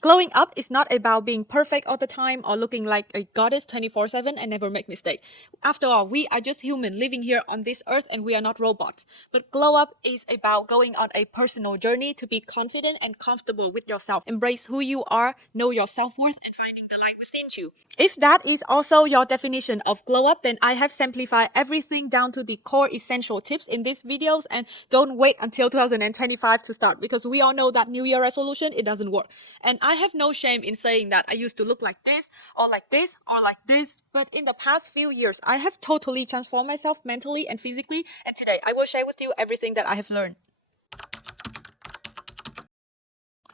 Glowing up is not about being perfect all the time or looking like a goddess 24/7 and never make mistakes. After all, we are just human living here on this earth and we are not robots. But glow up is about going on a personal journey to be confident and comfortable with yourself. Embrace who you are, know your self-worth, and finding the light within you. If that is also your definition of glow up, then I have simplified everything down to the core essential tips in these videos, and don't wait until 2025 to start, because we all know that New Year resolution, it doesn't work. And I have no shame in saying that I used to look like this, or like this, or like this. But in the past few years, I have totally transformed myself mentally and physically. And today, I will share with you everything that I have learned.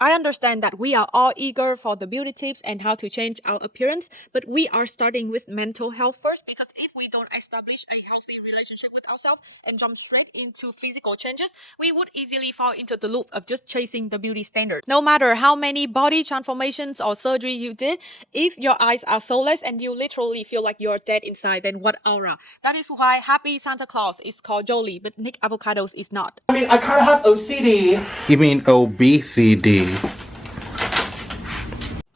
I understand that we are all eager for the beauty tips and how to change our appearance, but we are starting with mental health first, because if we don't establish a healthy relationship with ourselves and jump straight into physical changes, we would easily fall into the loop of just chasing the beauty standards. No matter how many body transformations or surgery you did, if your eyes are soulless and you literally feel like you're dead inside, then what aura? That is why Happy Santa Claus is called Jolie, but Nick Avocados is not. I mean, I kind of have OCD. You mean obesity?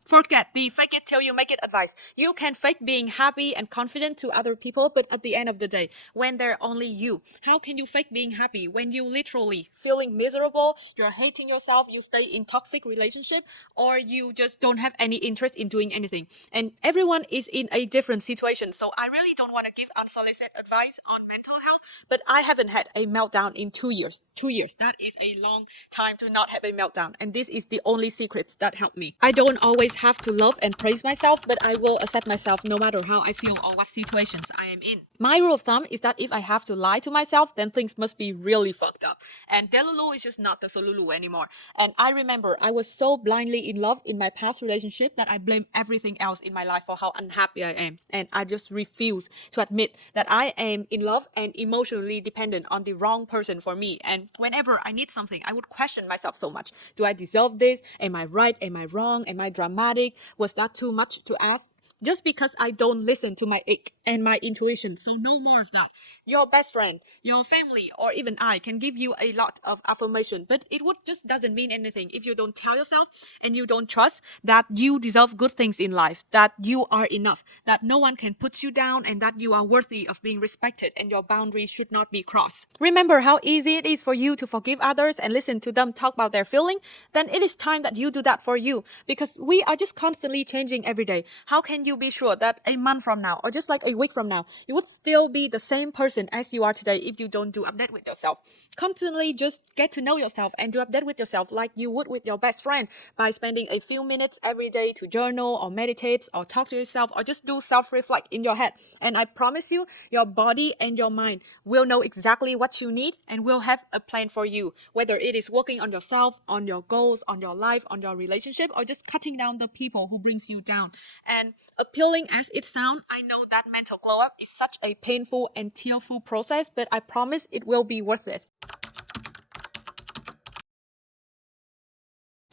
Forget the fake it till you make it advice. You can fake being happy and confident to other people, but at the end of the day, when they're only you, how can you fake being happy when you literally feeling miserable, you're hating yourself, you stay in toxic relationship, or you just don't have any interest in doing anything? And everyone is in a different situation, so I really don't want to give unsolicited advice on mental health, but I haven't had a meltdown in 2 years. 2 years, that is a long time to not have a meltdown, and this is the only secret that helped me. I don't always have to love and praise myself, but I will accept myself no matter how I feel or what situations I am in. My rule of thumb is that if I have to lie to myself, then things must be really fucked up. And Delulu is just not the Solulu anymore. And I remember I was so blindly in love in my past relationship that I blame everything else in my life for how unhappy I am. And I just refuse to admit that I am in love and emotionally dependent on the wrong person for me. And whenever I need something, I would question myself so much. Do I deserve this? Am I right? Am I wrong? Am I dramatic? Was that too much to ask? Just because I don't listen to my ache and my intuition. So no more of that. Your best friend, your family, or even I can give you a lot of affirmation, but it would just doesn't mean anything if you don't tell yourself and you don't trust that you deserve good things in life, that you are enough, that no one can put you down, and that you are worthy of being respected and your boundaries should not be crossed. Remember how easy it is for you to forgive others and listen to them talk about their feeling? Then it is time that you do that for you, because we are just constantly changing every day. How can you be sure that a month from now or just like a week from now you would still be the same person as you are today if you don't do update with yourself? Constantly just get to know yourself and do update with yourself like you would with your best friend, by spending a few minutes every day to journal or meditate or talk to yourself or just do self-reflect in your head. And I promise you, your body and your mind will know exactly what you need and will have a plan for you, whether it is working on yourself, on your goals, on your life, on your relationship, or just cutting down the people who brings you down. And appealing as it sounds, I know that mental glow up is such a painful and tearful process, but I promise it will be worth it.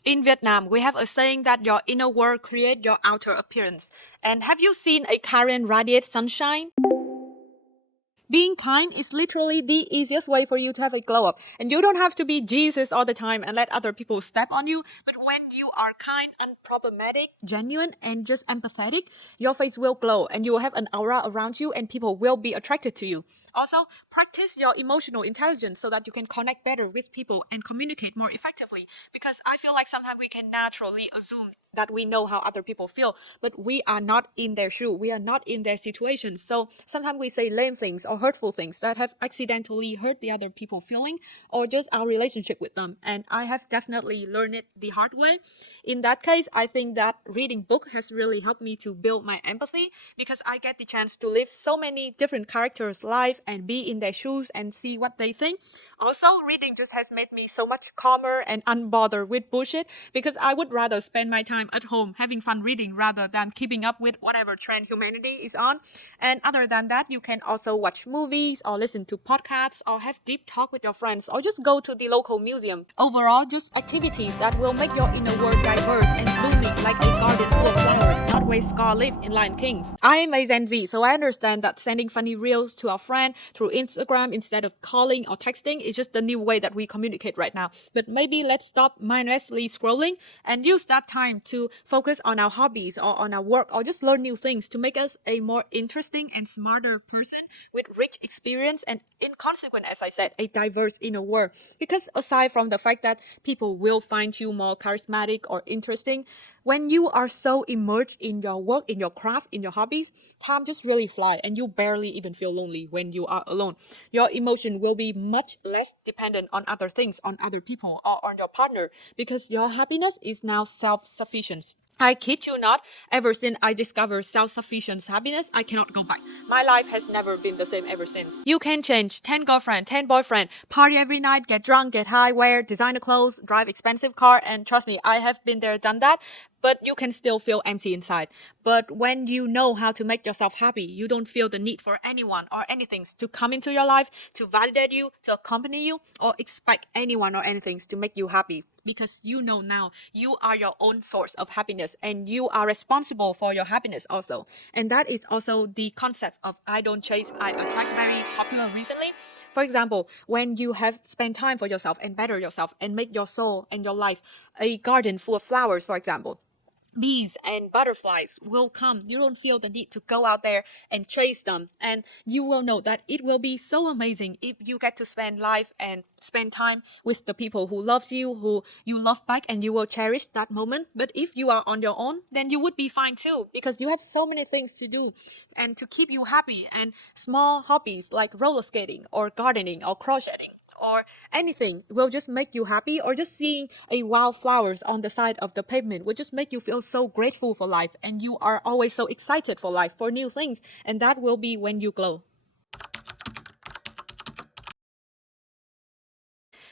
In Vietnam, we have a saying that your inner world creates your outer appearance. And have you seen a Karen radiate sunshine? Being kind is literally the easiest way for you to have a glow up. And you don't have to be Jesus all the time and let other people step on you. But when you are kind, unproblematic, genuine, and just empathetic, your face will glow and you will have an aura around you and people will be attracted to you. Also, practice your emotional intelligence so that you can connect better with people and communicate more effectively. Because I feel like sometimes we can naturally assume that we know how other people feel, but we are not in their shoe. We are not in their situation. So sometimes we say lame things or hurtful things that have accidentally hurt the other people feeling or just our relationship with them. And I have definitely learned it the hard way. In that case, I think that reading book has really helped me to build my empathy, because I get the chance to live so many different characters' life and be in their shoes and see what they think. Also, reading just has made me so much calmer and unbothered with bullshit, because I would rather spend my time at home having fun reading rather than keeping up with whatever trend humanity is on. And other than that, you can also watch movies or listen to podcasts or have deep talk with your friends or just go to the local museum. Overall, just activities that will make your inner world diverse and blooming like a garden full of flowers, not way Scar lived in Lion King. I am a Gen Z, so I understand that sending funny reels to our friend through Instagram instead of calling or texting is just the new way that we communicate right now. But maybe let's stop mindlessly scrolling and use that time to focus on our hobbies or on our work or just learn new things to make us a more interesting and smarter person with rich experience and in consequence, as I said, a diverse inner world. Because aside from the fact that people will find you more charismatic or interesting, when you are so immersed in your work, in your craft, in your hobbies, time just really fly and you barely even feel lonely when you are alone. Your emotion will be much less dependent on other things, on other people, or on your partner because your happiness is now self-sufficient. I kid you not, ever since I discovered self-sufficient happiness, I cannot go back. My life has never been the same ever since. You can change 10 girlfriend, 10 boyfriend, party every night, get drunk, get high, wear designer clothes, drive expensive car, and trust me, I have been there, done that, but you can still feel empty inside. But when you know how to make yourself happy, you don't feel the need for anyone or anything to come into your life, to validate you, to accompany you, or expect anyone or anything to make you happy. Because you know now you are your own source of happiness and you are responsible for your happiness also. And that is also the concept of I don't chase, I attract, very popular recently. For example, when you have spent time for yourself and better yourself and make your soul and your life a garden full of flowers, for example, bees and butterflies will come. You don't feel the need to go out there and chase them. And you will know that it will be so amazing if you get to spend life and spend time with the people who loves you, who you love back, and you will cherish that moment. But if you are on your own, then you would be fine too, because you have so many things to do and to keep you happy, and small hobbies like roller skating or gardening or crocheting or anything will just make you happy, or just seeing a wild flowers on the side of the pavement will just make you feel so grateful for life, and you are always so excited for life, for new things, and that will be when you glow.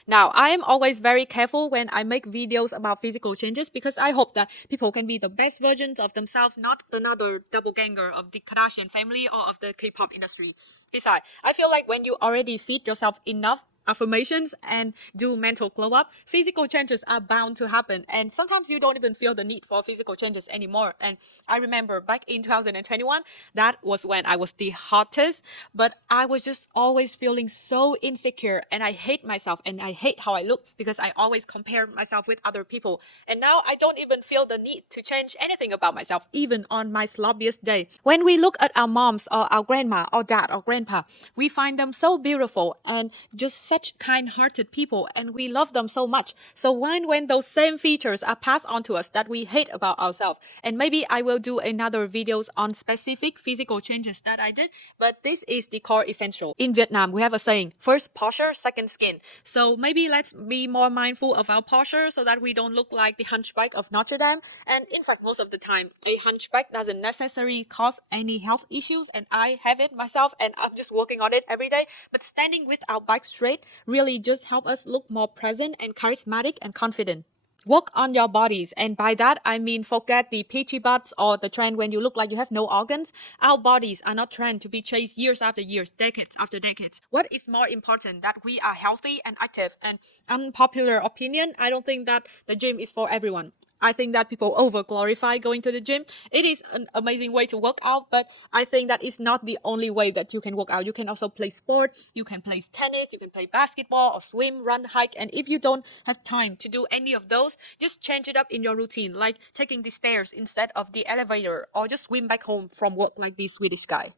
Now, I am always very careful when I make videos about physical changes because I hope that people can be the best versions of themselves, not another doppelganger of the Kardashian family or of the K-pop industry. Besides, I feel like when you already feed yourself enough affirmations and do mental glow up, physical changes are bound to happen. And sometimes you don't even feel the need for physical changes anymore. And I remember back in 2021, that was when I was the hottest, but I was just always feeling so insecure and I hate myself and I hate how I look because I always compare myself with other people. And now I don't even feel the need to change anything about myself, even on my sloppiest day. When we look at our moms or our grandma or dad or grandpa, we find them so beautiful and just such kind-hearted people, and we love them so much. So when those same features are passed on to us that we hate about ourselves, and maybe I will do another videos on specific physical changes that I did, but this is the core essential. In Vietnam, we have a saying, first posture, second skin. So maybe let's be more mindful of our posture so that we don't look like the hunchback of Notre Dame. And in fact, most of the time, a hunchback doesn't necessarily cause any health issues, and I have it myself, and I'm just working on it every day. But standing with our back straight really just help us look more present and charismatic and confident. Work on your bodies, and by that I mean forget the peachy butts or the trend when you look like you have no organs. Our bodies are not trend to be chased years after years, decades after decades. What is more important, that we are healthy and active. And unpopular opinion, I don't think that the gym is for everyone. I think that people over glorify going to the gym. It is an amazing way to work out, but I think that is not the only way that you can work out. You can also play sport, you can play tennis, you can play basketball or swim, run, hike. And if you don't have time to do any of those, just change it up in your routine, like taking the stairs instead of the elevator, or just swim back home from work like this Swedish guy.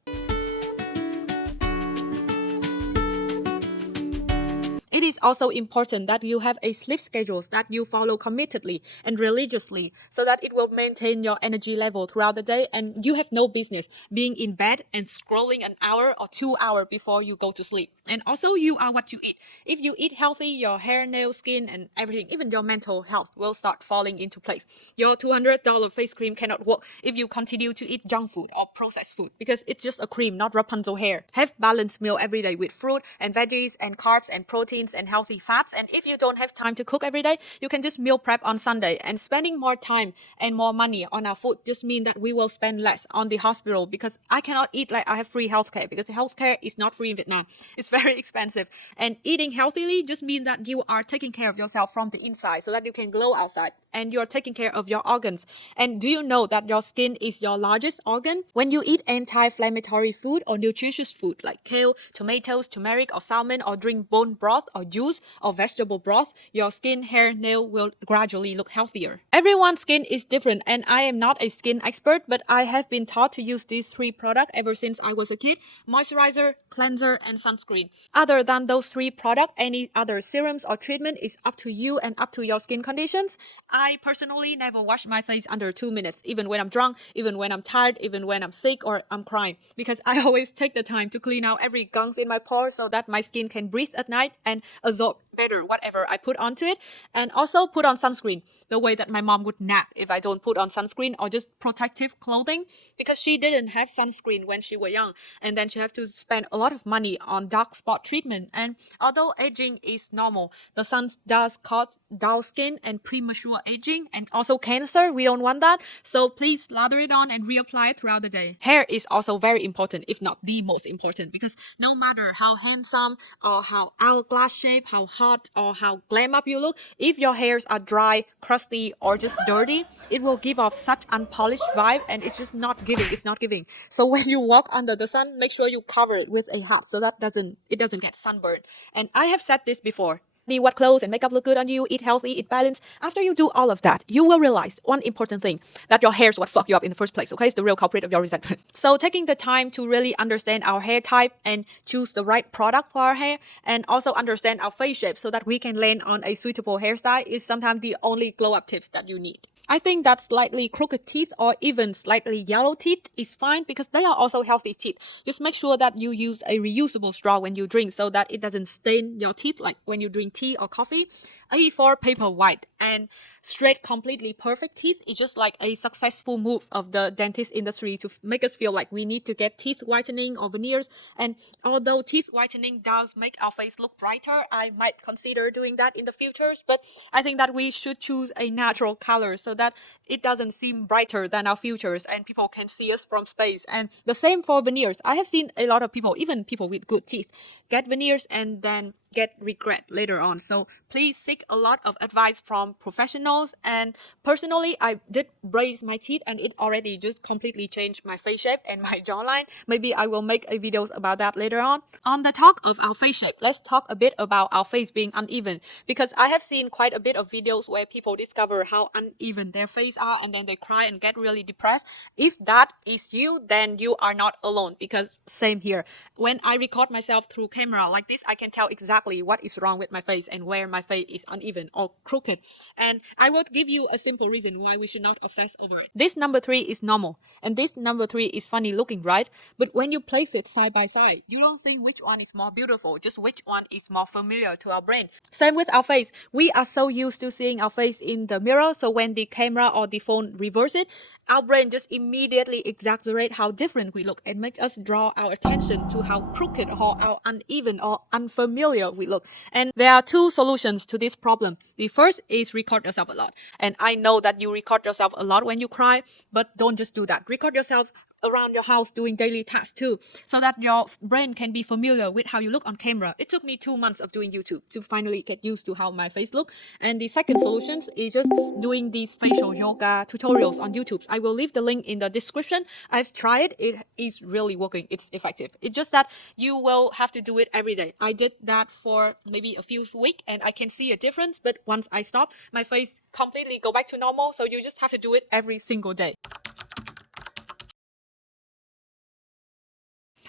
It is also important that you have a sleep schedule that you follow committedly and religiously so that it will maintain your energy level throughout the day, and you have no business being in bed and scrolling an hour or 2 hours before you go to sleep. And also, you are what you eat. If you eat healthy, your hair, nails, skin, and everything, even your mental health, will start falling into place. Your $200 face cream cannot work if you continue to eat junk food or processed food because it's just a cream, not Rapunzel hair. Have balanced meal every day with fruit and veggies and carbs and proteins and healthy fats. And if you don't have time to cook every day, you can just meal prep on Sunday. And spending more time and more money on our food just mean that we will spend less on the hospital, because I cannot eat like I have free healthcare, because the healthcare is not free in Vietnam. It's very expensive. And eating healthily just means that you are taking care of yourself from the inside so that you can glow outside. and you're taking care of your organs. And do you know that your skin is your largest organ? When you eat anti-inflammatory food or nutritious food like kale, tomatoes, turmeric, or salmon, or drink bone broth or juice or vegetable broth, your skin, hair, nail will gradually look healthier. Everyone's skin is different, and I am not a skin expert, but I have been taught to use these three products ever since I was a kid: moisturizer, cleanser, and sunscreen. Other than those three products, any other serums or treatment is up to you and up to your skin conditions. I personally never wash my face under 2 minutes, even when I'm drunk, even when I'm tired, even when I'm sick or I'm crying, because I always take the time to clean out every gunk in my pores so that my skin can breathe at night and absorb better whatever I put onto it. And also put on sunscreen the way that my mom would nag if I don't put on sunscreen or just protective clothing, because she didn't have sunscreen when she was young, and then she have to spend a lot of money on dark spot treatment. And although aging is normal, the sun does cause dull skin and premature aging and also cancer. We don't want that, so please lather it on and reapply it throughout the day. Hair is also very important, if not the most important, because no matter how handsome or how hourglass shape, how hot or how glam up you look, if your hairs are dry, crusty, or just dirty, it will give off such unpolished vibe, and it's just not giving. It's not giving. So when you walk under the sun, make sure you cover it with a hat so that it doesn't get sunburned. And I have said this before: what clothes and makeup look good on you, eat healthy, eat balanced. After you do all of that, you will realize one important thing: that your hair is what fucked you up in the first place, okay? It's the real culprit of your resentment. So taking the time to really understand our hair type and choose the right product for our hair, and also understand our face shape so that we can land on a suitable hairstyle, is sometimes the only glow up tips that you need. I think that slightly crooked teeth or even slightly yellow teeth is fine, because they are also healthy teeth. Just make sure that you use a reusable straw when you drink so that it doesn't stain your teeth like when you drink tea or coffee. A4 paper white and straight, completely perfect teeth is just like a successful move of the dentist industry to make us feel like we need to get teeth whitening or veneers. And although teeth whitening does make our face look brighter, I might consider doing that in the futures. But I think that we should choose a natural color so that it doesn't seem brighter than our futures and people can see us from space. And the same for veneers. I have seen a lot of people, even people with good teeth, get veneers and then get regret later on. So please seek a lot of advice from professionals. And personally, I did brace my teeth and it already just completely changed my face shape and my jawline. Maybe I will make a videos about that later on. On the talk of our face shape, let's talk a bit about our face being uneven, because I have seen quite a bit of videos where people discover how uneven their face are and then they cry and get really depressed. If that is you, then you are not alone, because same here. When I record myself through camera like this, I can tell exactly what is wrong with my face and where my face is uneven or crooked. And I will give you a simple reason why we should not obsess over it. This number 3 is normal, and this number 3 is funny looking, right? But when you place it side by side, you don't think which one is more beautiful, just which one is more familiar to our brain. Same with our face. We are so used to seeing our face in the mirror, so when the camera or the phone reverse it, our brain just immediately exaggerate how different we look and make us draw our attention to how crooked or how uneven or unfamiliar we look. And there are two solutions to this problem. The first is record yourself a lot. And I know that you record yourself a lot when you cry, but don't just do that. Record yourself around your house doing daily tasks too, so that your brain can be familiar with how you look on camera. It took me 2 months of doing YouTube to finally get used to how my face look. And the second solution is just doing these facial yoga tutorials on YouTube. I will leave the link in the description. I've tried it. It is really working. It's effective. It's just that you will have to do it every day. I did that for maybe a few weeks and I can see a difference, but once I stop, my face completely go back to normal. So you just have to do it every single day.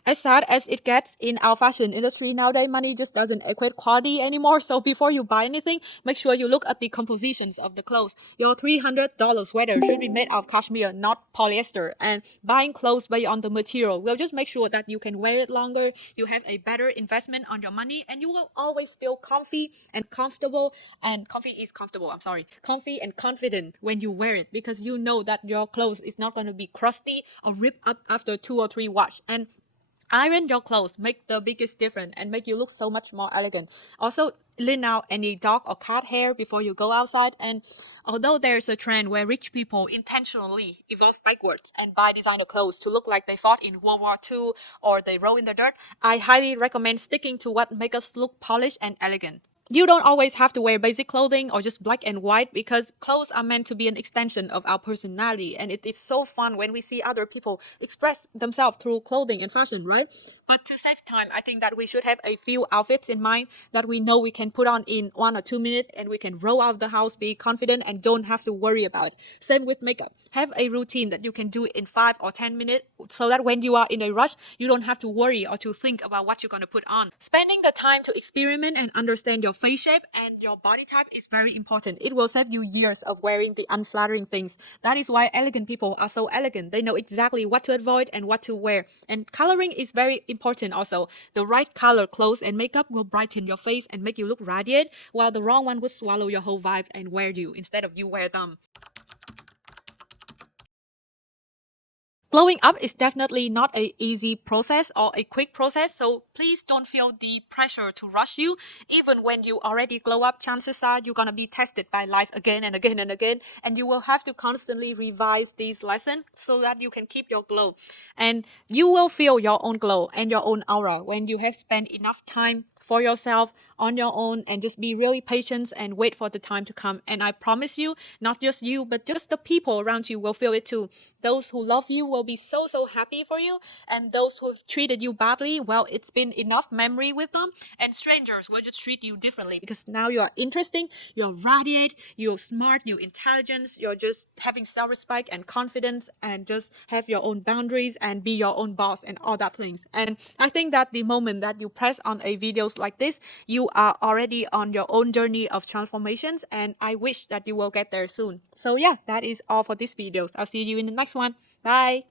As sad as it gets in our fashion industry nowadays, money just doesn't equate quality anymore. So before you buy anything, make sure you look at the compositions of the clothes. Your $300 sweater should be made of cashmere, not polyester. And buying clothes based on the material will just make sure that you can wear it longer, you have a better investment on your money, and you will always feel comfy and comfortable. And comfy and confident when you wear it, because you know that your clothes is not going to be crusty or rip up after 2 or 3 wash. And iron your clothes make the biggest difference and make you look so much more elegant. Also, clean out any dog or cat hair before you go outside. And although there's a trend where rich people intentionally evolve backwards and buy designer clothes to look like they fought in World War II or they roll in the dirt, I highly recommend sticking to what makes us look polished and elegant. You don't always have to wear basic clothing or just black and white, because clothes are meant to be an extension of our personality, and it is so fun when we see other people express themselves through clothing and fashion, right? But to save time, I think that we should have a few outfits in mind that we know we can put on in 1 or 2 minutes, and we can roll out the house, be confident, and don't have to worry about it. Same with makeup. Have a routine that you can do in 5 or 10 minutes, so that when you are in a rush, you don't have to worry or to think about what you're going to put on. Spending the time to experiment and understand your face shape and your body type is very important. It will save you years of wearing the unflattering things. That is why elegant people are so elegant. They know exactly what to avoid and what to wear. And coloring is very important also. The right color clothes and makeup will brighten your face and make you look radiant, while the wrong one will swallow your whole vibe and wear you instead of you wear them. Glowing up is definitely not a easy process or a quick process, so please don't feel the pressure to rush you. Even when you already glow up, chances are you're gonna be tested by life again and again and again, and you will have to constantly revise these lessons so that you can keep your glow. And you will feel your own glow and your own aura when you have spent enough time for yourself on your own, and just be really patient and wait for the time to come. And I promise you, not just you, but just the people around you will feel it too. Those who love you will be so happy for you, and those who have treated you badly, well, it's been enough memory with them. And strangers will just treat you differently, because now you are interesting, you're radiate, you're smart, you're intelligent, you're just having self-respect and confidence, and just have your own boundaries and be your own boss and all that things. And I think that the moment that you press on a videos like this, you are already on your own journey of transformations, and I wish that you will get there soon. So yeah, that is all for this videos. I'll see you in the next one. Bye.